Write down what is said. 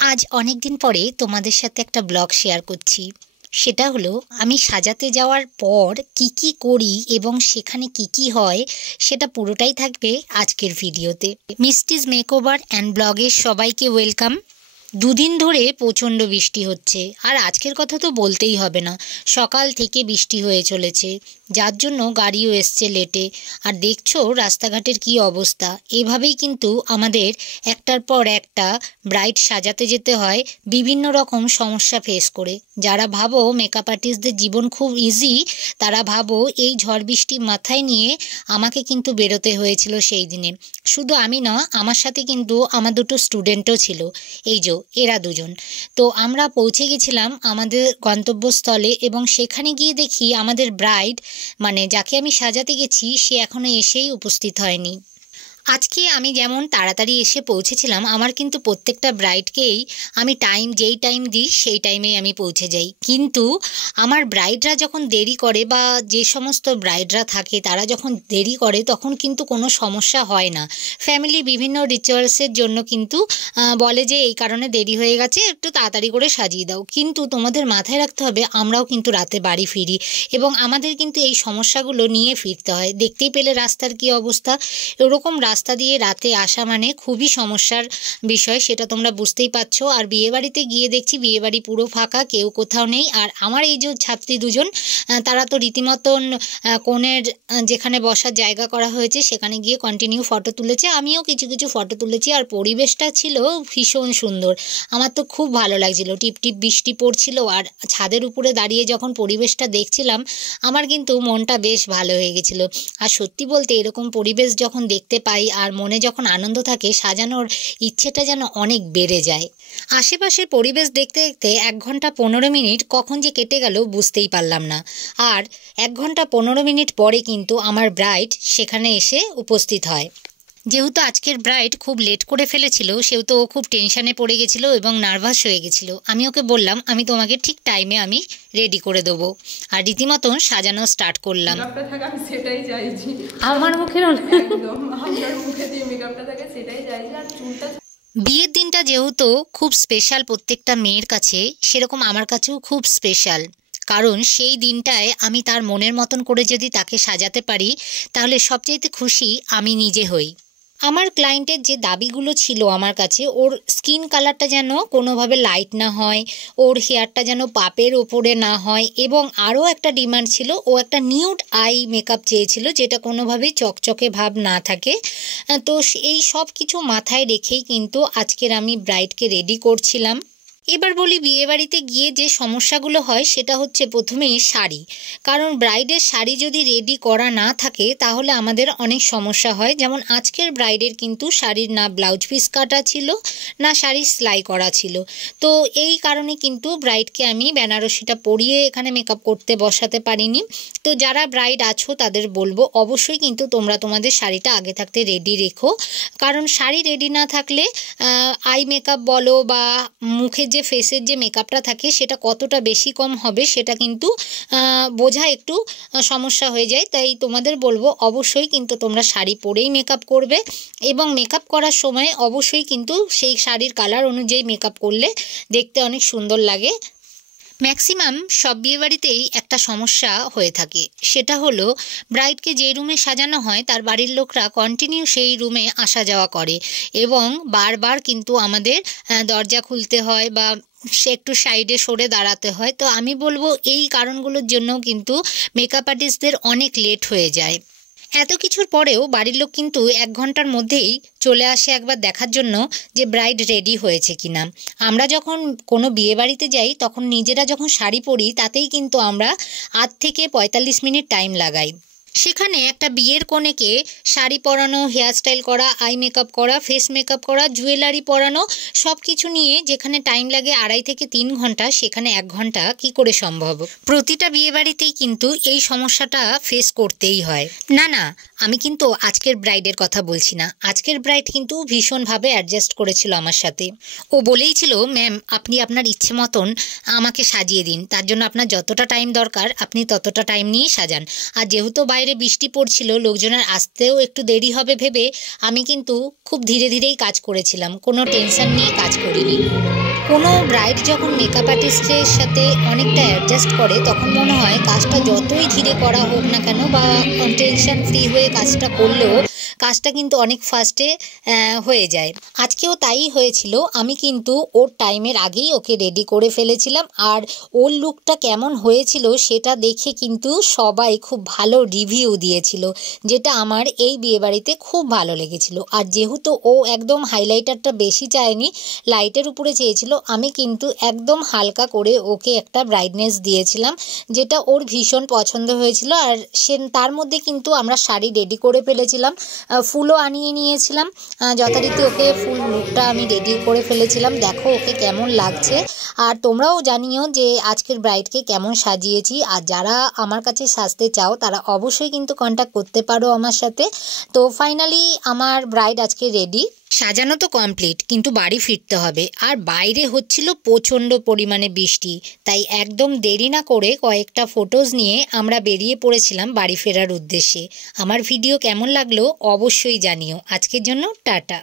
আজ অনেক দিন পরে তোমাদের সাথে একটা ব্লগ শেয়ার করছি। সেটা হলো আমি সাজাতে যাওয়ার পর কি করি এবং সেখানে কি হয় সেটা পুরোটাই থাকবে আজকের ভিডিওতে। মিস্টিজ মেকওভার অ্যান্ড ব্লগের সবাইকে ওয়েলকাম। দুদিন ধরে প্রচণ্ড বৃষ্টি হচ্ছে, আর আজকের কথা তো বলতেই হবে না। সকাল থেকে বৃষ্টি হয়ে চলেছে, যার জন্য গাড়িও এসছে লেটে। আর দেখছো রাস্তাঘাটের কি অবস্থা। এভাবেই কিন্তু আমাদের একটার পর একটা ব্রাইড সাজাতে যেতে হয় বিভিন্ন রকম সমস্যা ফেস করে। যারা ভাবো মেকআপ আর্টিস্টদের জীবন খুব ইজি, তারা ভাবো এই ঝড় বৃষ্টি মাথায় নিয়ে আমাকে কিন্তু বেরোতে হয়েছিল সেই দিনে। শুধু আমি না, আমার সাথে কিন্তু আমার দুটো স্টুডেন্টও ছিল, এই যে এরা দুজন। তো আমরা পৌঁছে গেছিলাম আমাদের গন্তব্যস্থলে, এবং সেখানে গিয়ে দেখি আমাদের ব্রাইড, মানে যাকে আমি সাজাতে গেছি, সে এখনো এসেই উপস্থিত হয়নি। আজকে আমি যেমন তাড়াতাড়ি এসে পৌঁছেছিলাম, আমার কিন্তু প্রত্যেকটা ব্রাইডকেই আমি যেই টাইম দিই সেই টাইমেই আমি পৌঁছে যাই। কিন্তু আমার ব্রাইডরা যখন দেরি করে, বা যে সমস্ত ব্রাইডরা থাকে তারা যখন দেরি করে, তখন কিন্তু কোনো সমস্যা হয় না। ফ্যামিলি বিভিন্ন রিচুয়ালসের জন্য কিন্তু বলে যে এই কারণে দেরি হয়ে গেছে, একটু তাড়াতাড়ি করে সাজিয়ে দাও। কিন্তু তোমাদের মাথায় রাখতে হবে আমরাও কিন্তু রাতে বাড়ি ফিরি, এবং আমাদের কিন্তু এই সমস্যাগুলো নিয়ে ফিরতে হয়। দেখতেই পেলে রাস্তার কি অবস্থা। এরকম রাস্তা দিয়ে রাতে আসা মানে খুবই সমস্যার বিষয়, সেটা তোমরা বুঝতেই পারছো। আর বিয়েবাড়িতে গিয়ে দেখছি বিয়েবাড়ি পুরো ফাঁকা, কেউ কোথাও নেই। আর আমার এই যে ছাত্রী দুজন, তারা তো রীতিমতন কনের যেখানে বসার জায়গা করা হয়েছে সেখানে গিয়ে কন্টিনিউ ফটো তুলেছে। আমিও কিছু কিছু ফটো তুলেছি, আর পরিবেশটা ছিল ভীষণ সুন্দর। আমার তো খুব ভালো লাগছিল। টিপ টিপ বৃষ্টি পড়ছিল, আর ছাদের উপরে দাঁড়িয়ে যখন পরিবেশটা দেখছিলাম, আমার কিন্তু মনটা বেশ ভালো হয়ে গেছিল। আর সত্যি বলতে এরকম পরিবেশ যখন দেখতে পাই আর মনে যখন আনন্দ থাকে, সাজানোর ইচ্ছেটা যেন অনেক বেড়ে যায়। আশেপাশের পরিবেশ দেখতে দেখতে 1 ঘন্টা 15 মিনিট কখন যে কেটে গেল বুঝতেই পারলাম না। আর 1 ঘন্টা 15 মিনিট পরে কিন্তু আমার ব্রাইড সেখানে এসে উপস্থিত হয়। যেহেতু আজকের ব্রাইড খুব লেট করে ফেলেছিল, সেহেতু ও খুব টেনশানে পড়ে গেছিলো এবং নার্ভাস হয়ে গেছিলো। আমি ওকে বললাম আমি তোমাকে ঠিক টাইমে আমি রেডি করে দেবো, আর রীতিমতন সাজানো স্টার্ট করলাম। আমি সেটাই চাইছি, আমার মুখের একদম আপনার মুখে দিয়ে মেকআপটা থাকে সেটাই চাইছি। আর চুলটা, বিয়ের দিনটা যেহেতু খুব স্পেশাল প্রত্যেকটা মেয়ের কাছে, সেরকম আমার কাছেও খুব স্পেশাল। কারণ সেই দিনটায় আমি তার মনের মতন করে যদি তাকে সাজাতে পারি, তাহলে সবচাইতে খুশি আমি নিজে হই। আমার ক্লায়েন্টের যে দাবিগুলো ছিল আমার কাছে, ওর স্কিন কালারটা যেন কোনোভাবে লাইট না হয়, ওর হেয়ারটা যেন পাপের ওপরে না হয়, এবং আরও একটা ডিমান্ড ছিল, ও একটা নিউড আই মেকআপ চেয়েছিল যেটা কোনোভাবেই চকচকে ভাব না থাকে। তো এই সব কিছু মাথায় রেখেই কিন্তু আজকের আমি ব্রাইডকে রেডি করছিলাম। এবার বলি বিয়েবাড়িতে গিয়ে যে সমস্যাগুলো হয়, সেটা হচ্ছে প্রথমেই শাড়ি। কারণ ব্রাইডের শাড়ি যদি রেডি করা না থাকে তাহলে আমাদের অনেক সমস্যা হয়। যেমন আজকের ব্রাইডের কিন্তু শাড়ির না ব্লাউজ পিস কাটা ছিল, না শাড়ির সেলাই করা ছিল। তো এই কারণে কিন্তু ব্রাইডকে আমি বেনারসিটা পরিয়ে এখানে মেকআপ করতে বসাতে পারিনি। তো যারা ব্রাইড আছো তাদের বলবো অবশ্যই কিন্তু তোমরা তোমাদের শাড়িটা আগে থাকতে রেডি রেখো। কারণ শাড়ি রেডি না থাকলে আই মেকআপ বলো বা মুখের যে ফেসের যে মেকআপটা থাকে সেটা কতটা বেশি কম হবে সেটা কিন্তু বোঝা একটু সমস্যা হয়ে যায়। তাই তোমাদের বলবো অবশ্যই কিন্তু তোমরা শাড়ি পরেই মেকআপ করবে, এবং মেকআপ করার সময় অবশ্যই কিন্তু সেই শাড়ির কালার অনুযায়ী মেকআপ করলে দেখতে অনেক সুন্দর লাগে। ম্যাক্সিমাম সব বিয়েবাড়িতেই একটা সমস্যা হয়ে থাকে, সেটা হলো ব্রাইডকে যে রুমে সাজানো হয় তার বাড়ির লোকরা কন্টিনিউ সেই রুমে আসা যাওয়া করে, এবং বারবার কিন্তু আমাদের দরজা খুলতে হয় বা সে একটু সাইডে সরে দাঁড়াতে হয়। তো আমি বলবো এই কারণগুলোর জন্যও কিন্তু মেকআপ আর্টিস্টদের অনেক লেট হয়ে যায়। এত কিছুর পরেও বাড়ির লোক কিন্তু 1 ঘন্টার মধ্যেই চলে আসে একবার দেখার জন্য যে ব্রাইড রেডি হয়েছে কিনা। আমরা যখন কোনো বিয়েবাড়িতে যাই তখন নিজেরা যখন শাড়ি পরি তাতেই কিন্তু আমরা আধ থেকে 45 মিনিট টাইম লাগাই। সেখানে একটা বিয়ের কনেকে শাড়ি পরানো, হেয়ারস্টাইল করা, আই মেকআপ করা, ফেস মেকআপ করা, জুয়েলারি পরানো, সব কিছু নিয়ে যেখানে টাইম লাগে 2.5 থেকে 3 ঘন্টা, সেখানে 1 ঘন্টা কি করে সম্ভব? প্রতিটা বিয়েবাড়িতেই কিন্তু এই সমস্যাটা ফেস করতেই হয়। না, আমি কিন্তু আজকের ব্রাইডের কথা বলছি না। আজকের ব্রাইড কিন্তু ভীষণভাবে অ্যাডজাস্ট করেছিল আমার সাথে। ও বলেইছিল, ম্যাম আপনি আপনার ইচ্ছে মতন আমাকে সাজিয়ে দিন, তার জন্য আপনার যতটা টাইম দরকার আপনি ততটা টাইম নিয়েই সাজান। আর যেহেতু বাইরে বৃষ্টি পড়ছিল, লোকজনের আসতেও একটু দেরি হবে ভেবে আমি কিন্তু খুব ধীরে ধীরেই কাজ করেছিলাম, কোনো টেনশন নিয়ে কাজ করিনি। কোনো ব্রাইড যখন মেকআপ আর্টিস্টের সাথে অনেকটা অ্যাডজাস্ট করে তখন মনে হয় কাজটা যতই ধীরে করা হোক না কেন বা টেনশন ফ্রি হয়ে কাজটা করলেও কাজটা কিন্তু অনেক ফাস্টে হয়ে যায়। আজকেও তাই হয়েছিল। আমি কিন্তু ওর টাইমের আগেই ওকে রেডি করে ফেলেছিলাম, আর ওর লুকটা কেমন হয়েছিল সেটা দেখে কিন্তু সবাই খুব ভালো রিভিউ দিয়েছিল, যেটা আমার এই বিয়েবাড়িতে খুব ভালো লেগেছিল। আর যেহেতু ও একদম হাইলাইটারটা বেশি চায়নি, লাইটের উপরে চেয়েছিল, আমি কিন্তু একদম হালকা করে ওকে একটা ব্রাইটনেস দিয়েছিলাম, যেটা ওর ভীষণ পছন্দ হয়েছিল। আর তার মধ্যে কিন্তু আমরা শাড়ি রেডি করে ফেলেছিলাম, ফুলও আনিয়ে নিয়েছিলাম, যথারীতি ওকে ফুল লুকটা আমি রেডি করে ফেলেছিলাম। দেখো ওকে কেমন লাগছে, আর তোমরাও জানিও যে আজকের ব্রাইডকে কেমন সাজিয়েছি। আর যারা আমার কাছে সাজতে চাও তারা অবশ্যই কিন্তু কন্ট্যাক্ট করতে পারো আমার সাথে। তো ফাইনালি আমার ব্রাইড আজকে রেডি, সাজানো তো কমপ্লিট, কিন্তু বাড়ি ফিরতে হবে। আর বাইরে হচ্ছিল প্রচণ্ড পরিমাণে বৃষ্টি, তাই একদম দেরি না করে কয়েকটা ফটোজ নিয়ে আমরা বেরিয়ে পড়েছিলাম বাড়ি ফেরার উদ্দেশ্যে। আমার ভিডিও কেমন লাগলো অবশ্যই জানিও। আজকের জন্য টাটা।